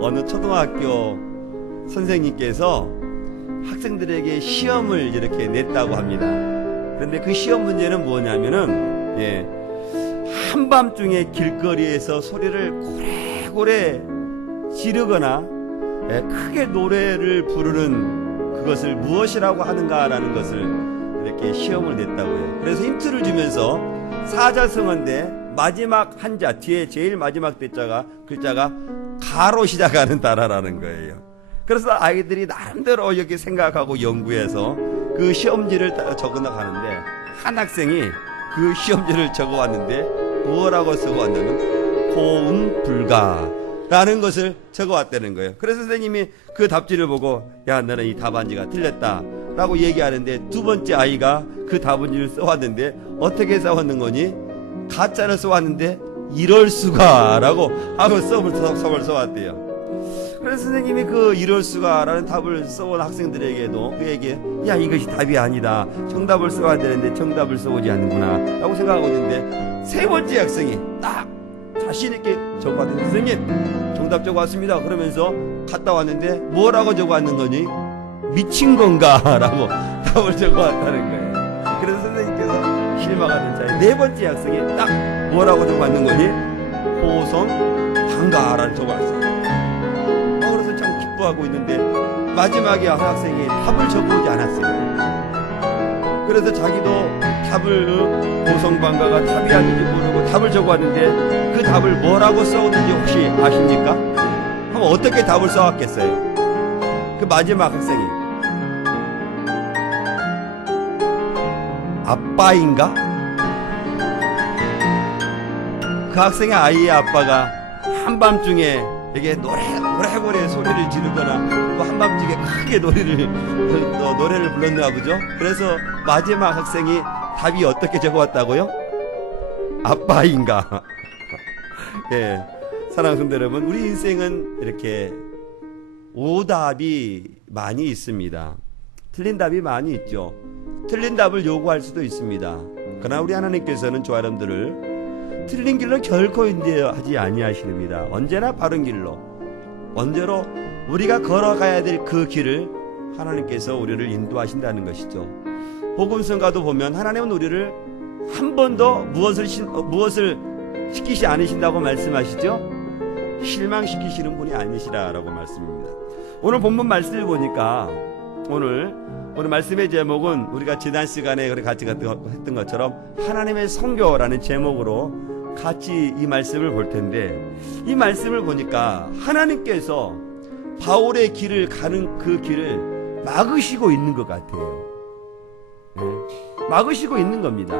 어느 초등학교 선생님께서 학생들에게 시험을 이렇게 냈다고 합니다. 그런데 그 시험 문제는 뭐냐면은 한밤중에 길거리에서 소리를 고래고래 지르거나 크게 노래를 부르는 그것을 무엇이라고 하는가라는 것을 이렇게 시험을 냈다고 해요. 그래서 힌트를 주면서 사자성어인데 마지막 한자 뒤에 제일 마지막 글자가 가로 시작하는 단어라는 거예요. 그래서 아이들이 나름대로 이렇게 생각하고 연구해서 그 시험지를 적어 나가는데 한 학생이 그 시험지를 적어 왔는데 뭐라고 쓰고 왔냐면 호응 불가라는 것을 적어 왔다는 거예요. 그래서 선생님이 그 답지를 보고 야 너는 이 답안지가 틀렸다 라고 얘기하는데 두 번째 아이가 그 답안지를 써왔는데 어떻게 써왔는 거니? 가짜를 써왔는데 이럴 수가 라고 하고 썸을 써왔대요. 그래서 선생님이 그 이럴 수가 라는 답을 써온 학생들에게도 그에게 야 이것이 답이 아니다, 정답을 써야 되는데 정답을 써오지 않는구나 라고 생각하고 있는데 세 번째 학생이 딱 자신있게 적어왔는데 선생님 정답 적어왔습니다 그러면서 갔다 왔는데 뭐라고 적어왔는 거니? 미친 건가? 라고 답을 적어왔다는 거예요. 그래서 선생님께서 실망하는 차에 네 번째 학생이 딱 뭐라고 적어왔는 거니? 호성 반가라는 적어왔어요. 그래서 참 기뻐하고 있는데 마지막에 한 학생이 답을 적어오지 않았어요. 그래서 자기도 답을 호성 반가가 답이 아닌지 모르고 답을 적어왔는데 그 답을 뭐라고 써오는지 혹시 아십니까? 한번 어떻게 답을 써왔겠어요? 그 마지막 학생이 아빠인가? 그 학생의 아이의 아빠가 한밤중에 이게 노래고래 소리를 지르거나 또 한밤중에 크게 노래를 불렀나 보죠. 그래서 마지막 학생이 답이 어떻게 적어왔다고요? 아빠인가? 예, 사랑하는 성도 여러분, 우리 인생은 이렇게 오답이 많이 있습니다. 틀린 답이 많이 있죠. 틀린 답을 요구할 수도 있습니다. 그러나 우리 하나님께서는 저 사람들을 틀린 길로 결코 인도하지 아니하시렵니다. 언제나 바른 길로, 언제로 우리가 걸어가야 될 그 길을 하나님께서 우리를 인도하신다는 것이죠. 복음성가도 보면 하나님은 우리를 한 번도 무엇을 시키지 않으신다고 말씀하시죠. 실망시키시는 분이 아니시라라고 말씀입니다. 오늘 본문 말씀을 보니까 오늘 말씀의 제목은 우리가 지난 시간에 같이 했던 것처럼 하나님의 선교라는 제목으로 같이 이 말씀을 볼 텐데, 이 말씀을 보니까 하나님께서 바울의 길을 가는 그 길을 막으시고 있는 것 같아요. 네, 막으시고 있는 겁니다.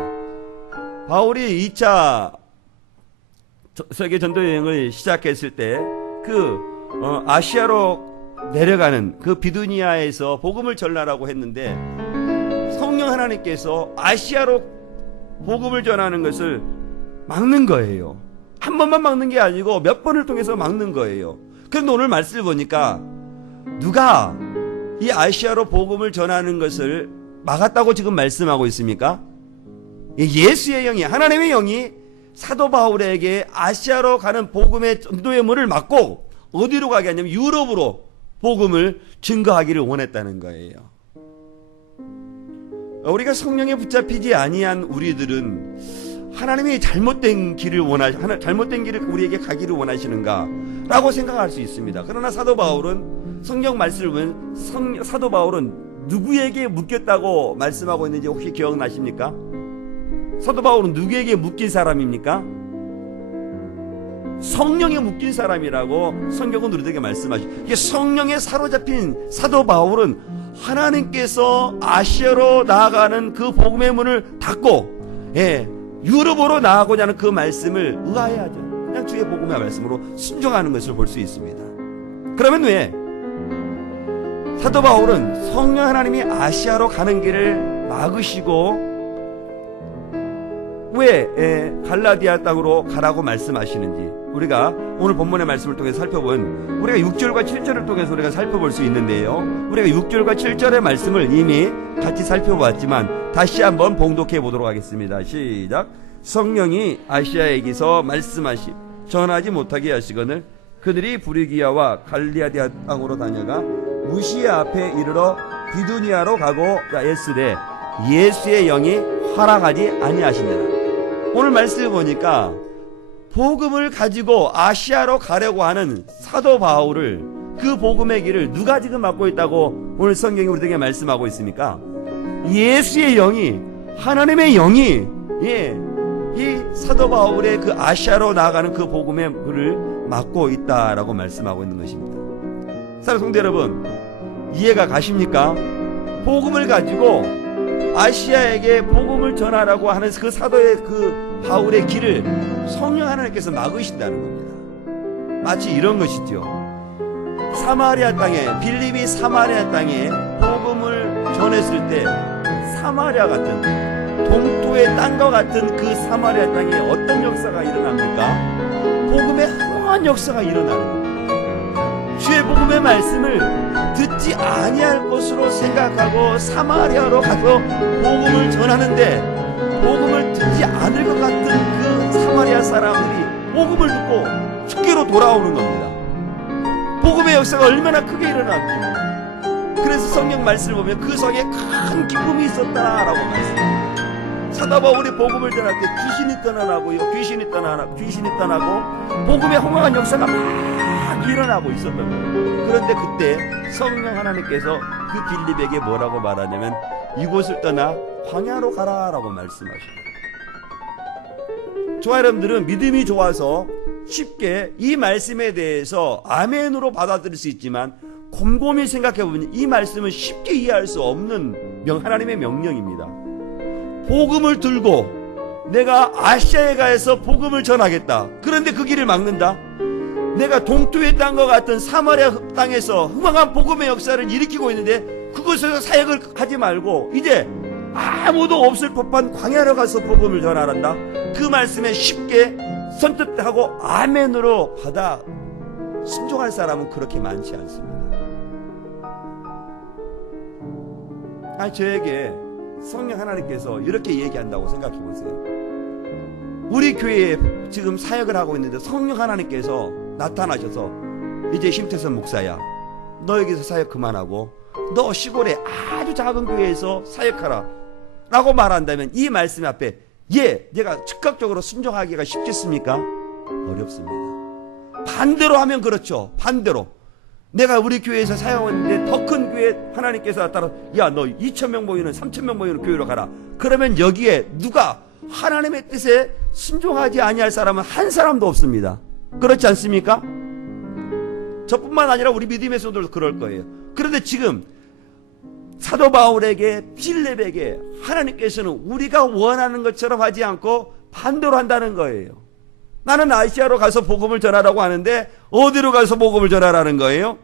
바울이 2차 세계 전도 여행을 시작했을 때 아시아로 내려가는 그 비두니아에서 복음을 전하라고 했는데 성령 하나님께서 아시아로 복음을 전하는 것을 막는 거예요. 한 번만 막는 게 아니고 몇 번을 통해서 막는 거예요. 그런데 오늘 말씀을 보니까 누가 이 아시아로 복음을 전하는 것을 막았다고 지금 말씀하고 있습니까? 예수의 영이, 하나님의 영이 사도 바울에게 아시아로 가는 복음의 전도의 문을 막고 어디로 가게 하냐면 유럽으로 복음을 증거하기를 원했다는 거예요. 우리가 성령에 붙잡히지 아니한 우리들은 하나님이 잘못된 길을 우리에게 가기를 원하시는가 라고 생각할 수 있습니다. 그러나 사도 바울은 성경 말씀을 보면 사도 바울은 누구에게 묶였다고 말씀하고 있는지 혹시 기억나십니까? 사도 바울은 누구에게 묶인 사람입니까? 성령에 묶인 사람이라고 성경은 우리들에게 말씀하시죠. 이게 성령에 사로잡힌 사도 바울은 하나님께서 아시아로 나아가는 그 복음의 문을 닫고 유럽으로 나아가고자 하는 그 말씀을 의아해하죠. 그냥 주의 복음의 말씀으로 순종하는 것을 볼 수 있습니다. 그러면 왜 사도 바울은 성령 하나님이 아시아로 가는 길을 막으시고 왜 갈라디아 땅으로 가라고 말씀하시는지 우리가 오늘 본문의 말씀을 통해 살펴본, 우리가 6절과 7절을 통해서 우리가 살펴볼 수 있는데요, 우리가 6절과 7절의 말씀을 이미 같이 살펴보았지만 다시 한번 봉독해 보도록 하겠습니다. 시작. 성령이 아시아에게서 말씀하시 전하지 못하게 하시거늘 그들이 부리기아와 갈리아디아 땅으로 다녀가 무시아 앞에 이르러 비두니아로 가고 애쓰되 예수의 영이 허락하지 아니하시니라. 오늘 말씀을 보니까 복음을 가지고 아시아로 가려고 하는 사도 바울을, 그 복음의 길을 누가 지금 맡고 있다고 오늘 성경이 우리에게 말씀하고 있습니까? 예수의 영이, 하나님의 영이, 이 사도 바울의 그 아시아로 나아가는 그 복음의 길을 맡고 있다라고 말씀하고 있는 것입니다. 사랑하는 성도 여러분, 이해가 가십니까? 복음을 가지고 아시아에게 복음을 전하라고 하는 그 사도의 그 바울의 길을 성령 하나님께서 막으신다는 겁니다. 마치 이런 것이죠. 사마리아 땅에, 빌립이 사마리아 땅에 복음을 전했을 때 사마리아 같은, 동토의 땅과 같은 그 사마리아 땅에 어떤 역사가 일어납니까? 복음의 흥한 역사가 일어나는 겁니다. 주의 복음의 말씀을 듣지 아니할 것으로 생각하고 사마리아로 가서 복음을 전하는데, 복음을 듣지 않을 것 같은 그 사마리아 사람들이 복음을 듣고 주께로 돌아오는 겁니다. 복음의 역사가 얼마나 크게 일어났죠. 그래서 성경 말씀을 보면 그 성에 큰 기쁨이 있었다라고 말씀합니다. 사도 바울이 복음을 전할 때 귀신이 떠나고요, 귀신이 떠나고 복음의 흥황한 역사가 막 일어나고 있었던 거예요. 그런데 그때 성령 하나님께서 그 빌립에게 뭐라고 말하냐면 이곳을 떠나 광야로 가라라고 말씀하십니다. 저와 여러분들은 믿음이 좋아서 쉽게 이 말씀에 대해서 아멘으로 받아들일 수 있지만, 곰곰이 생각해보면 이 말씀은 쉽게 이해할 수 없는 하나님의 명령입니다. 복음을 들고 내가 아시아에 가서 복음을 전하겠다. 그런데 그 길을 막는다. 내가 동토의 땅과 같은 사마리아 땅에서 흥황한 복음의 역사를 일으키고 있는데 그곳에서 사역을 하지 말고 이제 아무도 없을 법한 광야로 가서 복음을 전하란다. 그 말씀에 쉽게 선뜻하고 아멘으로 받아 순종할 사람은 그렇게 많지 않습니다. 저에게 성령 하나님께서 이렇게 얘기한다고 생각해 보세요. 우리 교회에 지금 사역을 하고 있는데 성령 하나님께서 나타나셔서 이제 심태선 목사야, 너 여기서 사역 그만하고 너 시골에 아주 작은 교회에서 사역하라 라고 말한다면 이 말씀 앞에 내가 즉각적으로 순종하기가 쉽겠습니까? 어렵습니다. 반대로 하면 그렇죠. 반대로 내가 우리 교회에서 사역하는데 더 큰 교회 하나님께서 나타나서 야, 너 2,000명 모이는 3,000명 모이는 교회로 가라. 그러면 여기에 누가 하나님의 뜻에 순종하지 아니할 사람은 한 사람도 없습니다. 그렇지 않습니까? 저뿐만 아니라 우리 믿음의 성도들도 그럴 거예요. 그런데 지금 사도 바울에게, 빌립에게 하나님께서는 우리가 원하는 것처럼 하지 않고 반대로 한다는 거예요. 나는 아시아로 가서 복음을 전하라고 하는데 어디로 가서 복음을 전하라는 거예요?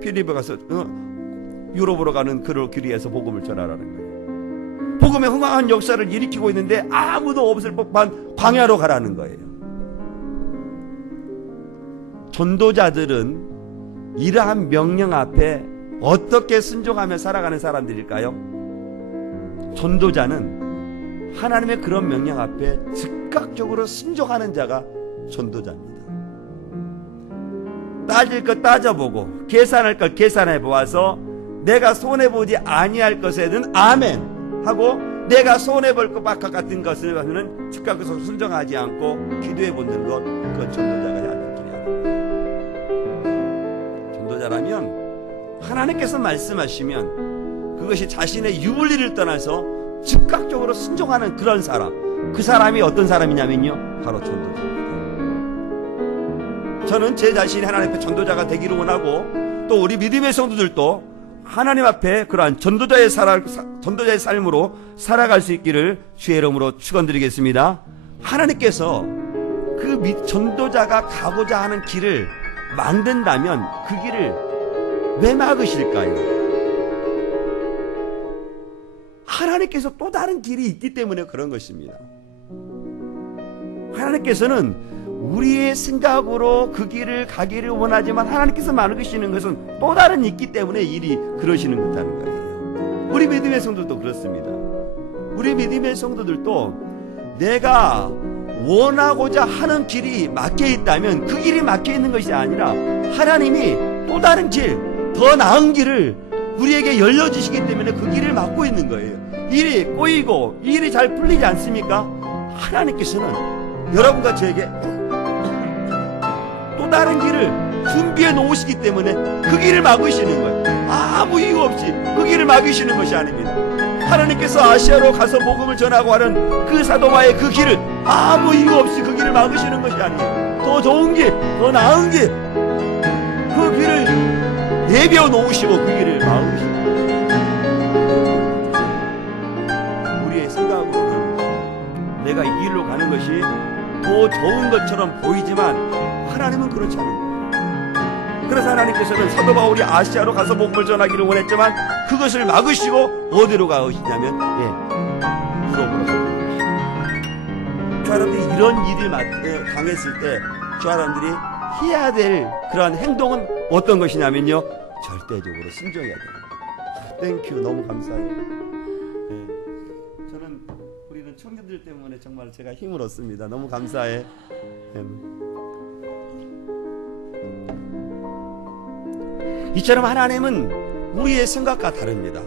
필립에 가서 유럽으로 가는 그 길에서 복음을 전하라는 거예요. 복음의 흥황한 역사를 일으키고 있는데 아무도 없을 법한 광야로 가라는 거예요. 전도자들은 이러한 명령 앞에 어떻게 순종하며 살아가는 사람들일까요? 전도자는 하나님의 그런 명령 앞에 즉각적으로 순종하는 자가 전도자입니다. 따질 것 따져보고 계산할 것 계산해 보아서 내가 손해보지 아니할 것에는 아멘 하고, 내가 손해볼 것 같은 것은 즉각적으로 순종하지 않고 기도해 보는 것, 그건 전도자가 해야 될 길이야. 전도자라면 하나님께서 말씀하시면 그것이 자신의 유불리를 떠나서 즉각적으로 순종하는 그런 사람, 그 사람이 어떤 사람이냐면요, 바로 전도자입니다. 저는 제 자신이 하나님 앞에 전도자가 되기를 원하고, 또 우리 믿음의 성도들도 하나님 앞에 그러한 전도자의 삶으로 살아갈 수 있기를 주의 이름으로 축원드리겠습니다. 하나님께서 그 전도자가 가고자 하는 길을 막는다면 그 길을 왜 막으실까요? 하나님께서 또 다른 길이 있기 때문에 그런 것입니다. 하나님께서는 우리의 생각으로 그 길을 가기를 원하지만 하나님께서 막으시는 것은 또 다른 있기 때문에 일이 그러시는 듯하는 거예요. 우리 믿음의 성도들도 그렇습니다. 우리 믿음의 성도들도 내가 원하고자 하는 길이 막혀 있다면 그 길이 막혀 있는 것이 아니라 하나님이 또 다른 길, 더 나은 길을 우리에게 열려주시기 때문에 그 길을 막고 있는 거예요. 일이 꼬이고 일이 잘 풀리지 않습니까? 하나님께서는 여러분과 저에게 또 다른 길을 준비해 놓으시기 때문에 그 길을 막으시는 거예요. 아무 이유 없이 그 길을 막으시는 것이 아닙니다. 하나님께서 아시아로 가서 복음을 전하고 하는 그 사도와의 그 길을 아무 이유 없이 그 길을 막으시는 것이 아니에요. 더 좋은 길, 더 나은 길, 그 길을 내비워 놓으시고 그 길을 막으시는 거예요. 우리의 생각으로는 내가 이 길로 가는 것이 더 좋은 것처럼 보이지만 하나님은 그렇지 않은 거예요. 그래서 하나님께서는 사도 바울이 아시아로 가서 복음을 전하기를 원했지만 그것을 막으시고 어디로 가시냐면 유럽으로 가고 저 사람들이 이런 일을 당했을 때 저 사람들이 해야 될 그러한 행동은 어떤 것이냐면요, 절대적으로 순종해야 됩니다. 땡큐, 너무 감사해요. 저는 우리는 청년들 때문에 정말 제가 힘을 얻습니다. 너무 감사해. 이처럼 하나님은 우리의 생각과 다릅니다.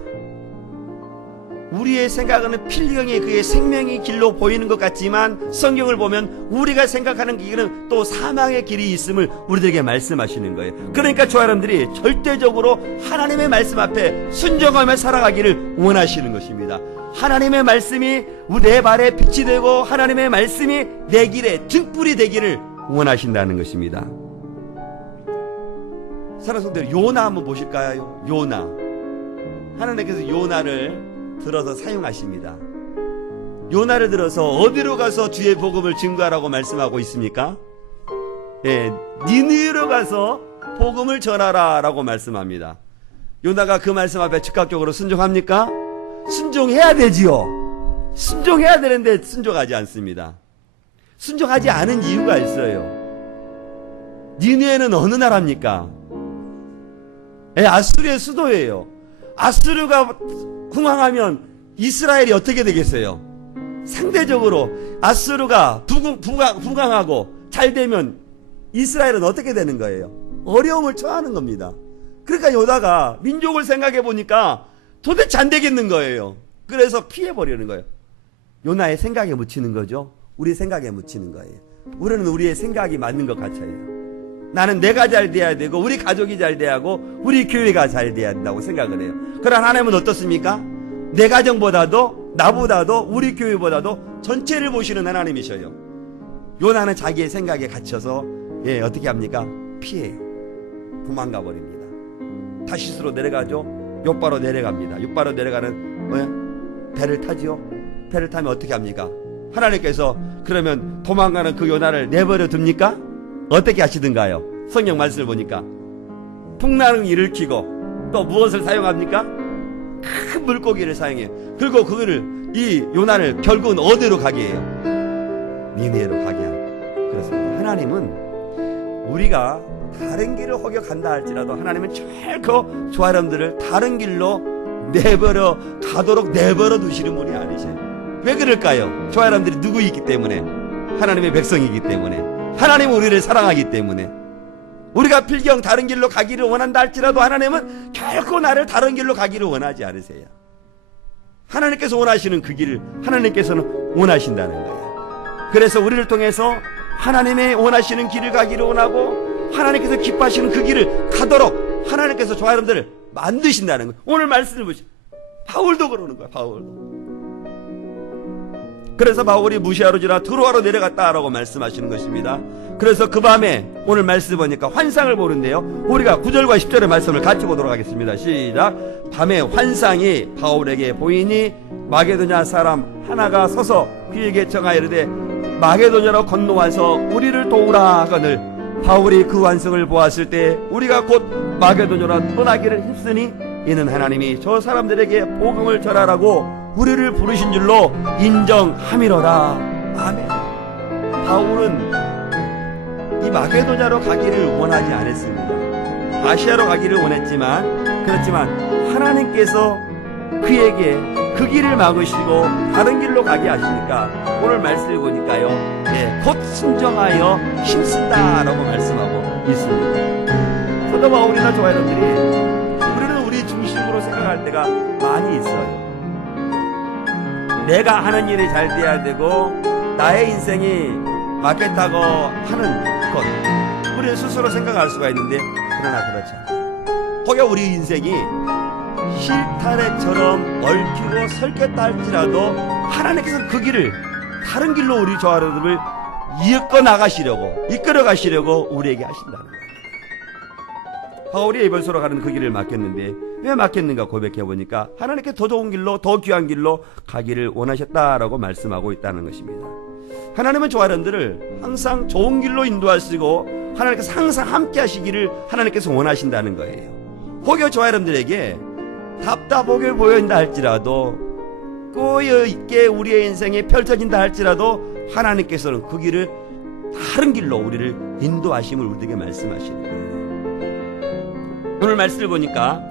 우리의 생각은 필경이 그의 생명의 길로 보이는 것 같지만 성경을 보면 우리가 생각하는 길은 또 사망의 길이 있음을 우리들에게 말씀하시는 거예요. 그러니까 저 사람들이 절대적으로 하나님의 말씀 앞에 순종하며 살아가기를 원하시는 것입니다. 하나님의 말씀이 내 발에 빛이 되고 하나님의 말씀이 내 길에 등불이 되기를 원하신다는 것입니다. 사랑하는 성도들, 요나 한번 보실까요? 요나. 하나님께서 요나를 들어서 사용하십니다. 요나를 들어서 어디로 가서 주의 복음을 증거하라고 말씀하고 있습니까? 니느웨로 가서 복음을 전하라 라고 말씀합니다. 요나가 그 말씀 앞에 즉각적으로 순종합니까? 순종해야 되지요. 순종해야 되는데 순종하지 않습니다. 순종하지 않은 이유가 있어요. 니느웨는 어느 나라입니까? 아수르의 수도예요. 아수르가 흥왕하면 이스라엘이 어떻게 되겠어요? 상대적으로 아수르가 부강하고 잘 되면 이스라엘은 어떻게 되는 거예요? 어려움을 처하는 겁니다. 그러니까 요나가 민족을 생각해 보니까 도대체 안 되겠는 거예요. 그래서 피해버리는 거예요. 요나의 생각에 묻히는 거죠. 우리 생각에 묻히는 거예요. 우리는 우리의 생각이 맞는 것 같아요. 나는 내가 잘 돼야 되고 우리 가족이 잘 돼야 하고 우리 교회가 잘 돼야 된다고 생각을 해요. 그러나 하나님은 어떻습니까? 내 가정보다도 나보다도 우리 교회보다도 전체를 보시는 하나님이셔요. 요나는 자기의 생각에 갇혀서 어떻게 합니까? 피해요. 도망가 버립니다. 다시스로 내려가죠. 욥바로 내려갑니다. 욥바로 내려가는 배를 타죠. 배를 타면 어떻게 합니까? 하나님께서 그러면 도망가는 그 요나를 내버려 둡니까? 어떻게 하시든가요? 성경 말씀을 보니까 풍랑을 일으키고 또 무엇을 사용합니까? 큰 물고기를 사용해요. 그리고 그거를 이 요나를 결국은 어디로 가게 해요? 니느웨로 가게 하고. 그렇습니다. 하나님은 우리가 다른 길을 허격한다 할지라도 하나님은 결코 저 사람들을 다른 길로 내버려 가도록 내버려 두시는 분이 아니셔요. 왜 그럴까요? 저 사람들이 누구이기 때문에, 하나님의 백성이기 때문에, 하나님은 우리를 사랑하기 때문에. 우리가 필경 다른 길로 가기를 원한다 할지라도 하나님은 결코 나를 다른 길로 가기를 원하지 않으세요. 하나님께서 원하시는 그 길을 하나님께서는 원하신다는 거예요. 그래서 우리를 통해서 하나님의 원하시는 길을 가기를 원하고 하나님께서 기뻐하시는 그 길을 가도록 하나님께서 저 사람들을 만드신다는 거예요. 오늘 말씀을 보시죠. 바울도 그러는 거예요. 바울도. 그래서 바울이 무시하로 지나 드로아로 내려갔다라고 말씀하시는 것입니다. 그래서 그 밤에 오늘 말씀 보니까 환상을 보는데요. 우리가 9절과 10절의 말씀을 같이 보도록 하겠습니다. 시작. 밤에 환상이 바울에게 보이니 마게도냐 사람 하나가 서서 그에게 청하여 이르되 마게도냐로 건너와서 우리를 도우라 하거늘 바울이 그 환상을 보았을 때 우리가 곧 마게도냐로 떠나기를 힘쓰니 이는 하나님이 저 사람들에게 복음을 전하라고 우리를 부르신 줄로 인정함이로다. 아멘. 바울은 이 마게도냐로 가기를 원하지 않았습니다. 아시아로 가기를 원했지만 그렇지만 하나님께서 그에게 그 길을 막으시고 다른 길로 가게 하시니까 오늘 말씀을 보니까요, 곧 순정하여 힘쓴다라고 말씀하고 있습니다. 사도 바울이나 저와 여러분들이 우리는 우리 중심으로 생각할 때가 많이 있어요. 내가 하는 일이 잘 돼야 되고 나의 인생이 맞겠다고 하는 것, 우리는 스스로 생각할 수가 있는데, 그러나 그렇지 않아요. 혹여 우리 인생이 실타래처럼 얽히고 설겠다 할지라도 하나님께서는 그 길을 다른 길로 우리 저와 여러분을 이끌어 가시려고 우리에게 하신다는 거예요. 바울이 에베소로 가는 그 길을 막혔는데 왜 막혔는가 고백해 보니까 하나님께 더 좋은 길로, 더 귀한 길로 가기를 원하셨다라고 말씀하고 있다는 것입니다. 하나님은 저와 여러분들을 항상 좋은 길로 인도하시고 하나님께서 항상 함께 하시기를 하나님께서 원하신다는 거예요. 혹여 저와 여러분들에게 답답하게 보인다 할지라도, 꼬여있게 우리의 인생에 펼쳐진다 할지라도 하나님께서는 그 길을 다른 길로 우리를 인도하심을 우리에게 말씀하시는 거예요. 오늘 말씀을 보니까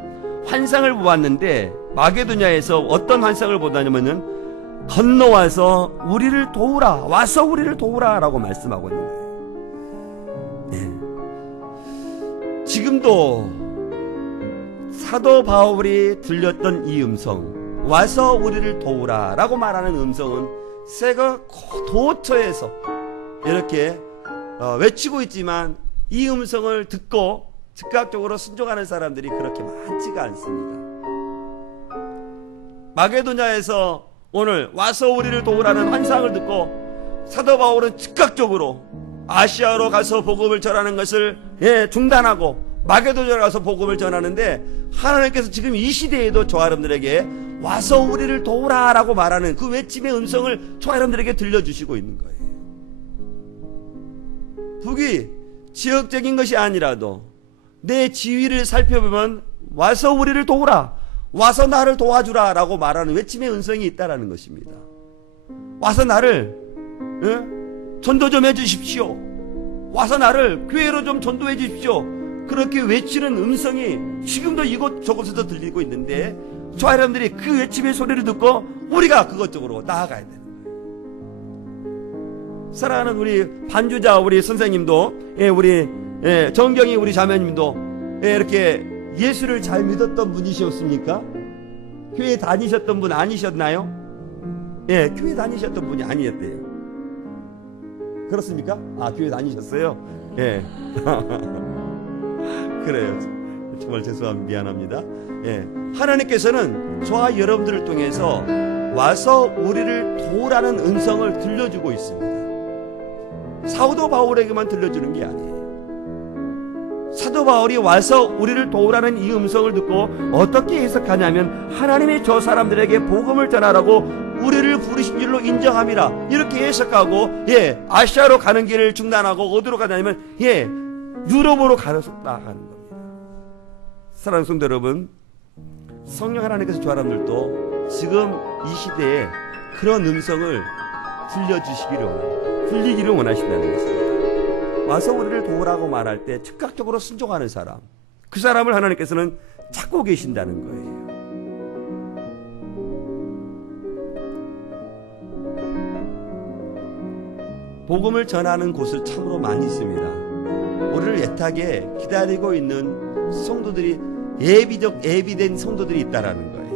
환상을 보았는데 마게도냐에서 어떤 환상을 보다냐면은 건너와서 우리를 도우라, 와서 우리를 도우라 라고 말씀하고 있는 거예요. 지금도 사도 바울이 들렸던 이 음성, 와서 우리를 도우라 라고 말하는 음성은 새가 도처에서 이렇게 외치고 있지만 이 음성을 듣고 즉각적으로 순종하는 사람들이 그렇게 많지가 않습니다. 마게도냐에서 오늘 와서 우리를 도우라는 환상을 듣고 사도 바울은 즉각적으로 아시아로 가서 복음을 전하는 것을 중단하고 마게도냐로 가서 복음을 전하는데, 하나님께서 지금 이 시대에도 저와 여러분들에게 와서 우리를 도우라 라고 말하는 그 외침의 음성을 저와 여러분들에게 들려주시고 있는 거예요. 북이 지역적인 것이 아니라도 내 지위를 살펴보면 와서 우리를 도우라, 와서 나를 도와주라 라고 말하는 외침의 음성이 있다는 것입니다. 와서 나를 전도 좀 해주십시오, 와서 나를 교회로 좀 전도해 주십시오, 그렇게 외치는 음성이 지금도 이곳 저곳에서 들리고 있는데, 저와 여러분들이 그 외침의 소리를 듣고 우리가 그것 쪽으로 나아가야 되는 거예요. 사랑하는 우리 반주자 우리 선생님도, 우리 정경이 우리 자매님도 이렇게 예수를 잘 믿었던 분이셨습니까? 교회 다니셨던 분 아니셨나요? 교회 다니셨던 분이 아니었대요. 그렇습니까? 교회 다니셨어요? 그래요. 정말 죄송합니다. 미안합니다. 하나님께서는 저와 여러분들을 통해서 와서 우리를 도우라는 음성을 들려주고 있습니다. 사도 바울에게만 들려주는 게 아니에요. 사도 바울이 와서 우리를 도우라는 이 음성을 듣고 어떻게 해석하냐면, 하나님이 저 사람들에게 복음을 전하라고 우리를 부르신 줄로 인정함이라, 이렇게 해석하고 아시아로 가는 길을 중단하고 어디로 가냐면 유럽으로 가서 나아가는 겁니다. 사랑하는 성도 여러분, 성령 하나님께서 저 사람들도 지금 이 시대에 그런 음성을 들리기를 원하신다는 것입니다. 와서 우리를 도우라고 말할 때 즉각적으로 순종하는 사람, 그 사람을 하나님께서는 찾고 계신다는 거예요. 복음을 전하는 곳을 참으로 많이 있습니다. 우리를 애타게 기다리고 있는 성도들이, 예비된 성도들이 있다라는 거예요.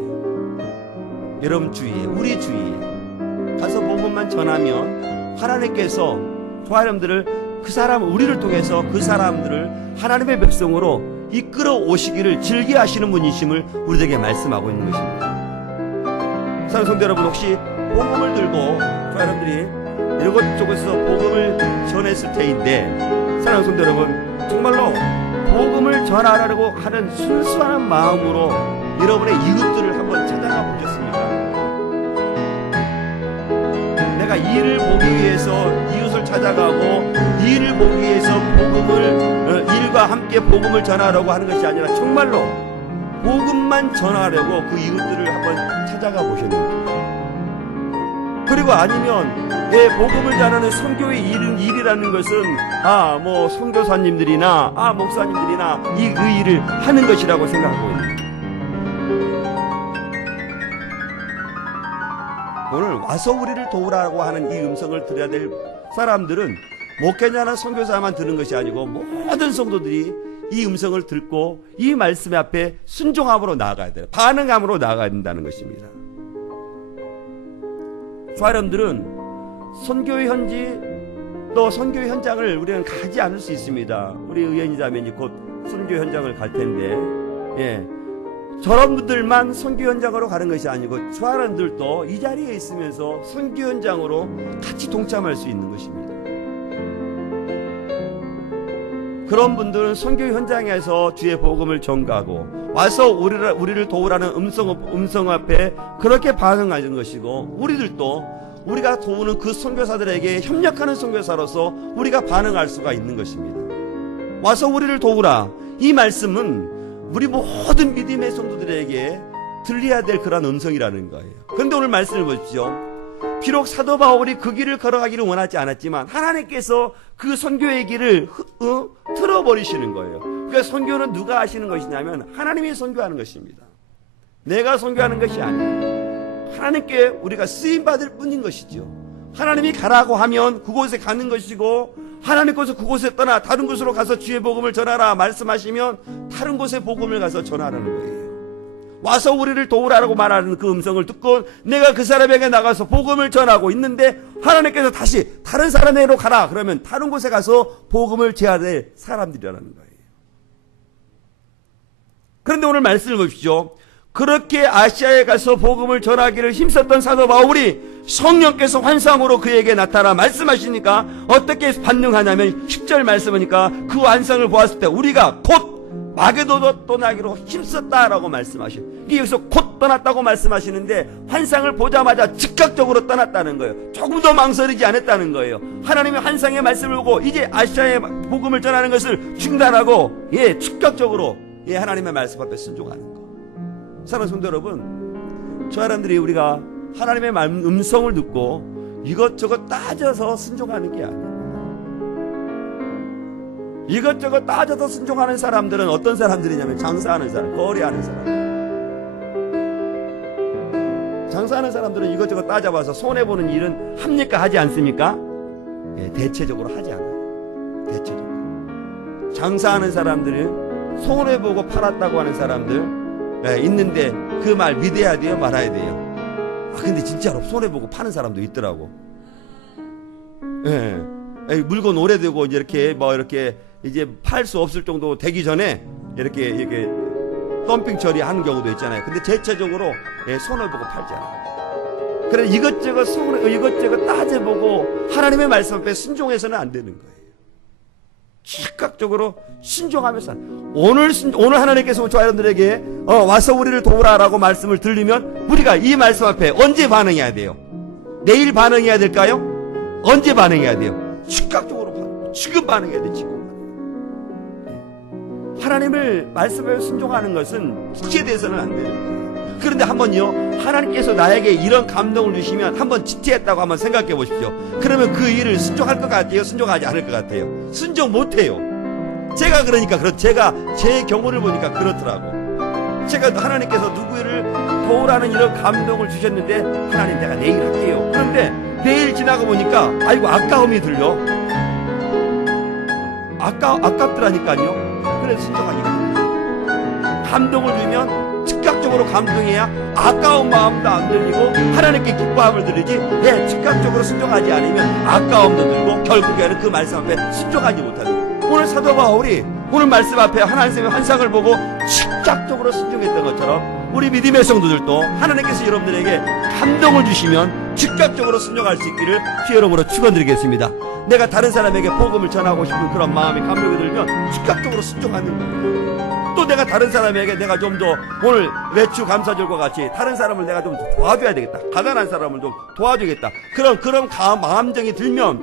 여러분 주위에, 우리 주위에 가서 복음만 전하면 하나님께서 저와 여러분들을, 우리를 통해서 그 사람들을 하나님의 백성으로 이끌어 오시기를 즐겨하시는 분이심을 우리에게 말씀하고 있는 것입니다. 사랑하는 성도 여러분, 혹시 복음을 들고 저와 여러분들이 이곳저곳에서 복음을 전했을 때인데, 사랑하는 성도 여러분, 정말로 복음을 전하려고 하는 순수한 마음으로 여러분의 이웃들을 한번 찾아가 보셨습니까? 내가 이를 보기 위해서 이웃을 찾아가고, 이를 보기 위해서 일과 함께 복음을 전하려고 하는 것이 아니라 정말로 복음만 전하려고 그 이웃들을 한번 찾아가 보셨는지, 그리고 아니면 복음을 전하는 선교의 일이라는 것은 뭐 선교사님들이나 목사님들이나 이 일을 하는 것이라고 생각하고 있는, 오늘 와서 우리를 도우라고 하는 이 음성을 들어야 될 사람들은 목회자나 선교사만 듣는 것이 아니고 모든 성도들이 이 음성을 듣고 이 말씀 앞에 순종함으로 나아가야 돼요. 반응함으로 나아가야 된다는 것입니다. 사람들은 선교의 현지 또 선교의 현장을 우리는 가지 않을 수 있습니다. 우리 의원이자매니 곧 선교 현장을 갈 텐데, 저런 분들만 선교 현장으로 가는 것이 아니고 사람들도 이 자리에 있으면서 선교 현장으로 같이 동참할 수 있는 것입니다. 그런 분들은 선교 현장에서 주의 복음을 전가하고 와서 우리를 도우라는 음성 앞에 그렇게 반응하는 것이고, 우리들도 우리가 도우는 그 선교사들에게 협력하는 선교사로서 우리가 반응할 수가 있는 것입니다. 와서 우리를 도우라, 이 말씀은 우리 모든 믿음의 성도들에게 들려야 될 그런 음성이라는 거예요. 그런데 오늘 말씀을 보십시오. 비록 사도 바울이 그 길을 걸어가기를 원하지 않았지만 하나님께서 그 선교의 길을 틀어버리시는 거예요. 그러니까 선교는 누가 하시는 것이냐면 하나님이 선교하는 것입니다. 내가 선교하는 것이 아니에요. 하나님께 우리가 쓰임받을 뿐인 것이죠. 하나님이 가라고 하면 그곳에 가는 것이고, 하나님께서 그곳에 떠나 다른 곳으로 가서 주의 복음을 전하라 말씀하시면 다른 곳에 복음을 가서 전하라는 거예요. 와서 우리를 도우라고 말하는 그 음성을 듣고 내가 그 사람에게 나가서 복음을 전하고 있는데 하나님께서 다시 다른 사람에게로 가라 그러면 다른 곳에 가서 복음을 전해야 될 사람들이라는 거예요. 그런데 오늘 말씀을 보십시오. 그렇게 아시아에 가서 복음을 전하기를 힘썼던 사도 바울이 성령께서 환상으로 그에게 나타나 말씀하시니까 어떻게 반응하냐면 10절 말씀하니까 그 환상을 보았을 때 우리가 곧 마게도도 떠나기로 힘썼다라고 말씀하셔요. 이게 여기서 곧 떠났다고 말씀하시는데 환상을 보자마자 즉각적으로 떠났다는 거예요. 조금도 망설이지 않았다는 거예요. 하나님의 환상의 말씀을 보고 이제 아시아에 복음을 전하는 것을 중단하고 즉각적으로 하나님의 말씀 앞에 순종하는 거예요. 사랑하는 성도 여러분, 저 사람들이 우리가 하나님의 음성을 듣고 이것저것 따져서 순종하는 게 아니에요. 이것저것 따져서 순종하는 사람들은 어떤 사람들이냐면 장사하는 사람, 거래하는 사람. 장사하는 사람들은 이것저것 따져봐서 손해보는 일은 합니까? 하지 않습니까? 대체적으로 하지 않아요. 대체적으로. 장사하는 사람들은 손해보고 팔았다고 하는 사람들 있는데 그 말 믿어야 돼요? 말아야 돼요? 근데 진짜로 손해보고 파는 사람도 있더라고. 물건 오래되고 이렇게 이제 팔 수 없을 정도 되기 전에 이렇게 덤핑 처리하는 경우도 있잖아요. 근데 대체적으로 손해보고 팔잖아요. 그래 이것저것 따져보고 하나님의 말씀 앞에 순종해서는 안 되는 거예요. 즉각적으로 순종하면서 오늘 하나님께서 저 아이들에게 와서 우리를 도우라라고 말씀을 들리면 우리가 이 말씀 앞에 언제 반응해야 돼요? 내일 반응해야 될까요? 언제 반응해야 돼요? 즉각적으로 지금 반응해야 돼. 지금 하나님을 말씀에 순종하는 것은 지체돼서는 안 되는 거예요. 그런데 한번요, 하나님께서 나에게 이런 감동을 주시면 한번 지체했다고 한번 생각해 보십시오. 그러면 그 일을 순종할 것 같아요? 순종하지 않을 것 같아요? 순종 못해요. 제가 제가 제 경우를 보니까 그렇더라고. 제가 하나님께서 누구를 도우라는 이런 감동을 주셨는데 하나님 내가 내일 할게요. 그런데 내일 지나고 보니까 아이고 아까움이 들려. 아깝더라니까요. 그래서 순종하니까 감동을 주면 즉각적으로 감동해야 아까운 마음도 안 들리고 하나님께 기뻐함을 들리지, 즉각적으로 순종하지 않으면 아까움도 들고 결국에는 그 말씀 앞에 순종하지 못하는. 오늘 사도 바울이 오늘 말씀 앞에 하나님의 환상을 보고 즉각적으로 순종했던 것처럼 우리 믿음의 성도들도 하나님께서 여러분들에게 감동을 주시면 즉각적으로 순종할 수 있기를 주의 이름으로 축원드리겠습니다. 내가 다른 사람에게 복음을 전하고 싶은 그런 마음이 감동이 들면 즉각적으로 순종하는 거예요. 또 내가 다른 사람에게 내가 좀 더 오늘 외추 감사절과 같이 다른 사람을 내가 좀 도와줘야 되겠다. 가난한 사람을 좀 도와주겠다. 그런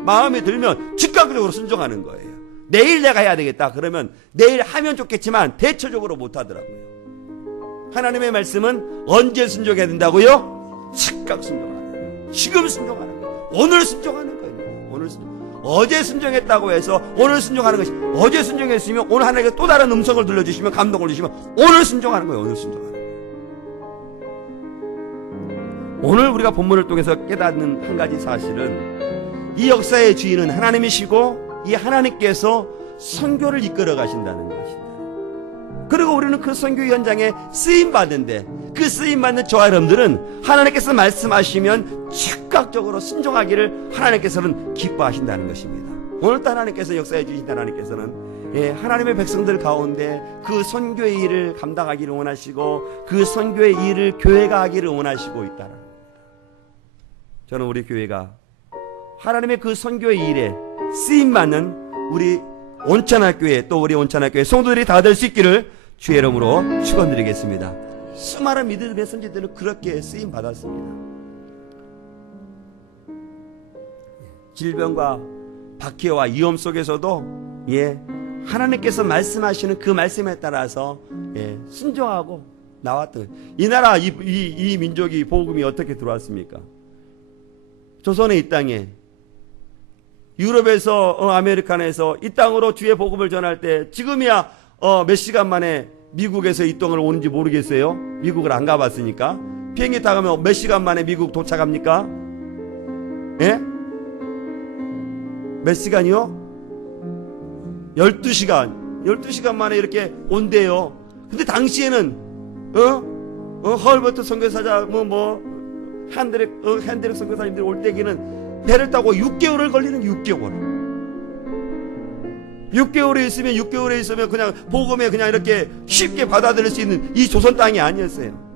마음이 들면 즉각적으로 순종하는 거예요. 내일 내가 해야 되겠다. 그러면 내일 하면 좋겠지만 대체적으로 못 하더라고요. 하나님의 말씀은 언제 순종해야 된다고요? 즉각 순종하는 거예요. 지금 순종하는 거예요. 오늘 순종하는 거예요. 오늘 순종. 어제 순종했다고 해서 오늘 순종하는 것이, 어제 순종했으면 오늘 하나님께 또 다른 음성을 들려주시면 감동을 주시면 오늘 순종하는 거예요. 오늘 순종하는 거예요. 오늘 우리가 본문을 통해서 깨닫는 한 가지 사실은 이 역사의 주인은 하나님이시고 이 하나님께서 선교를 이끌어 가신다는 것이다. 그리고 우리는 그 선교 현장에 쓰임 받는데 그 쓰임 받는 저와 여러분들은 하나님께서 말씀하시면 즉각적으로 순종하기를 하나님께서는 기뻐하신다는 것입니다. 오늘도 하나님께서 역사해 주신 하나님께서는 하나님의 백성들 가운데 그 선교의 일을 감당하기를 원하시고 그 선교의 일을 교회가 하기를 원하시고 있다는 겁니다. 저는 우리 교회가 하나님의 그 선교의 일에 쓰임받는 우리 온천학교회 또 우리 온천학교회 성도들이 다 될 수 있기를 주의 이름으로 축원드리겠습니다. 수많은 믿음의 선지들은 그렇게 쓰임받았습니다. 질병과 박해와 위험 속에서도 하나님께서 말씀하시는 그 말씀에 따라서 순종하고 나왔던 이 나라 이 민족이 복음이 어떻게 들어왔습니까? 조선의 이 땅에 유럽에서 아메리칸에서 이 땅으로 주의 복음을 전할 때 지금이야 몇 시간 만에 미국에서 이 땅을 오는지 모르겠어요. 미국을 안 가봤으니까. 비행기 타가면 몇 시간 만에 미국 도착합니까? 예? 몇 시간이요? 12시간 만에 이렇게 온대요. 근데 당시에는 헐버트 선교사자 핸드렉 선교사님들이 올 때기는 배를 타고 6개월을 걸리는 6개월에 있으면 그냥 복음에 그냥 이렇게 쉽게 받아들일 수 있는 이 조선 땅이 아니었어요.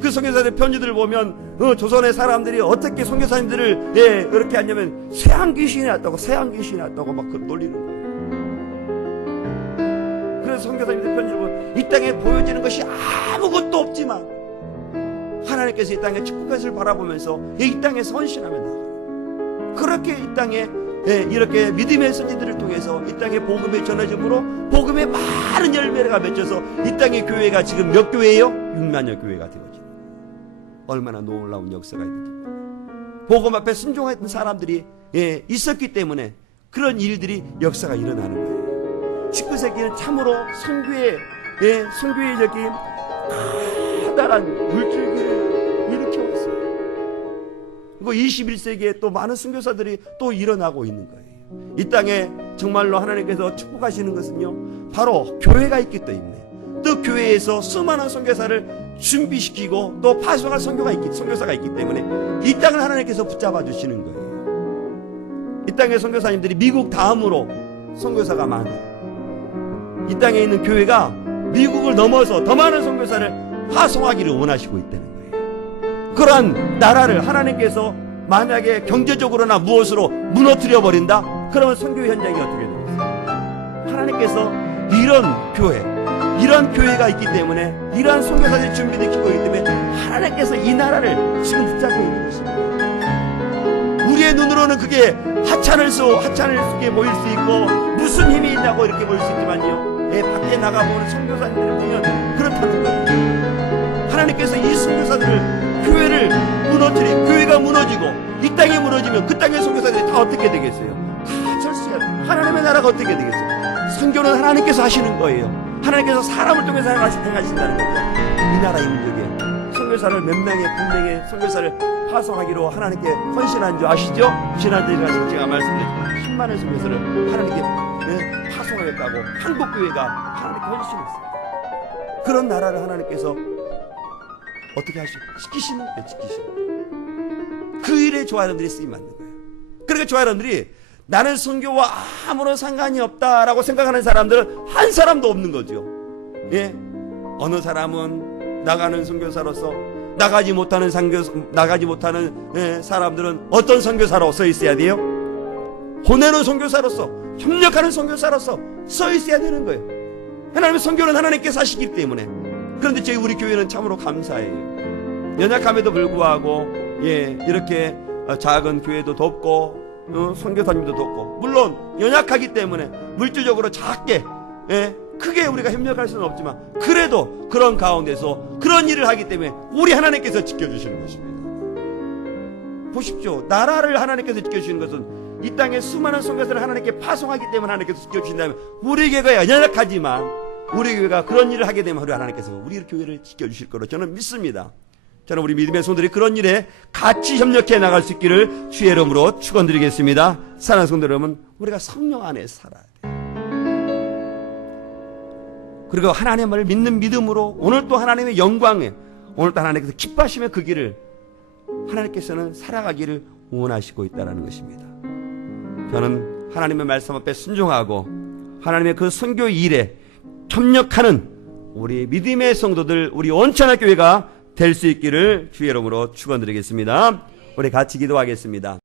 그 선교사들 편지들을 보면 조선의 사람들이 어떻게 선교사님들을 이렇게 하냐면 새한 귀신이 났다고 막 놀리는 거예요. 그래서 선교사님들 편지를 보면 이 땅에 보여지는 것이 아무것도 없지만 하나님께서 이 땅의 축복것을 바라보면서 이 땅에 선신하며 나가요. 그렇게 이 땅에 이렇게 믿음의 선지들을 통해서 이 땅에 복음이 전해짐으로 복음의 많은 열매가 맺혀서 이 땅의 교회가 지금 몇 교회예요? 6만여 교회가 되어지는 얼마나 놀라운 역사가 있는지. 복음 앞에 순종했던 사람들이 있었기 때문에 그런 일들이 역사가 일어나는 거예요. 19세기는 참으로 선교의 저기 커다란 물줄기를 일으켜왔어요. 그리고 21세기에 또 많은 선교사들이 또 일어나고 있는 거예요. 이 땅에 정말로 하나님께서 축복하시는 것은요, 바로 교회가 있기 때문에, 또 교회에서 수많은 선교사를 준비시키고 또 파송할 선교사가 있기 때문에 이 땅을 하나님께서 붙잡아 주시는 거예요. 이 땅의 선교사님들이 미국 다음으로 선교사가 많아요. 이 땅에 있는 교회가 미국을 넘어서 더 많은 선교사를 파송하기를 원하시고 있다는 거예요. 그러한 나라를 하나님께서 만약에 경제적으로나 무엇으로 무너뜨려 버린다? 그러면 선교 현장이 어떻게 되겠어요? 하나님께서 이런 교회가 있기 때문에, 이러한 선교사들이 준비되고 있기 때문에 하나님께서 이 나라를 지금 붙잡고 있는 것입니다. 우리의 눈으로는 그게 하찮을 수게 보일 수 있고 무슨 힘이 있냐고 이렇게 보일 수 있지만요, 밖에 나가보는 선교사님들을 보면 그렇다는 거예요. 하나님께서 이 선교사들을, 교회를 교회가 무너지고 이 땅이 무너지면 그 땅의 선교사들이 다 어떻게 되겠어요? 다 절수야. 하나님의 나라가 어떻게 되겠어요? 선교는 하나님께서 하시는 거예요. 하나님께서 사람을 통해서 행하신다는 거죠. 이 나라 민족에 선교사를 몇 명의 군명의 선교사를 파송하기로 하나님께 헌신한 줄 아시죠? 지난주에 제가 말씀드린 10만의 선교사를 하나님께 파송하겠다고 한국교회가 하나님께 헌신했어요. 그런 나라를 하나님께서 어떻게 시키시는 그 일에 저와 여러분들이 쓰임받는 거예요. 그러니까 저와 여러분들이 나는 선교와 아무런 상관이 없다라고 생각하는 사람들은 한 사람도 없는 거죠. 어느 사람은 나가는 선교사로서 나가지 못하는 사람들은 어떤 선교사로 써 있어야 돼요? 보내는 선교사로서, 협력하는 선교사로서 써 있어야 되는 거예요. 하나님의 선교는 하나님께서 하시기 때문에. 그런데 저희 우리 교회는 참으로 감사해요. 연약함에도 불구하고 이렇게 작은 교회도 돕고 선교사님도 돕고, 물론 연약하기 때문에 물질적으로 작게 크게 우리가 협력할 수는 없지만 그래도 그런 가운데서 그런 일을 하기 때문에 우리 하나님께서 지켜주시는 것입니다. 보십시오. 나라를 하나님께서 지켜주시는 것은 이 땅에 수많은 선교사를 하나님께 파송하기 때문에 하나님께서 지켜주신다면, 우리 교회가 연약하지만 우리 교회가 그런 일을 하게 되면 우리 하나님께서 우리 교회를 지켜주실 거로 저는 믿습니다. 저는 우리 믿음의 성도들이 그런 일에 같이 협력해 나갈 수 있기를 주의 이름으로 축원드리겠습니다. 사랑하는 성도 여러분, 우리가 성령 안에 살아야 돼요. 그리고 하나님을 믿는 믿음으로 오늘 또 하나님의 영광에, 오늘 또 하나님께서 기뻐하시며 그 길을 하나님께서는 살아가기를 원하시고 있다는 것입니다. 저는 하나님의 말씀 앞에 순종하고 하나님의 그 선교 일에 협력하는 우리 믿음의 성도들, 우리 온천한 교회가 될 수 있기를 주의 이름으로 축원드리겠습니다. 우리 같이 기도하겠습니다.